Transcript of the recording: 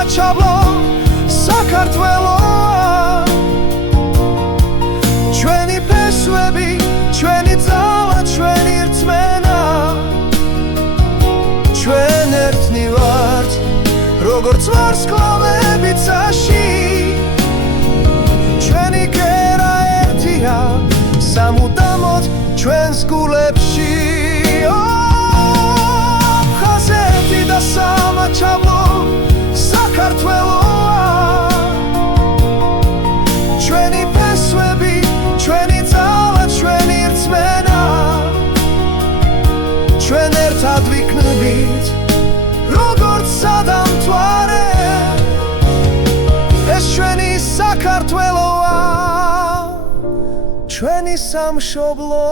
სამაჩაბლო საქართველოა ჩვენი ფესვები ჩვენი ძალა ჩვენი რწმენა ჩვენ ერთნი ვართ როგორც ვარსკვლავები წაში ჩვენი კერა ერთია სამუდამოდ ჩვენს გულებში ხაზეთი და სამაჩაბლო საქართველოა ჩვენი ფესვები ჩვენი ძალა ჩვენი რწმენა ჩვენ ერთად ვიქნებით როგორც სადამთვარე ეს ჩვენი საქართველოა ჩვენი სამშობლო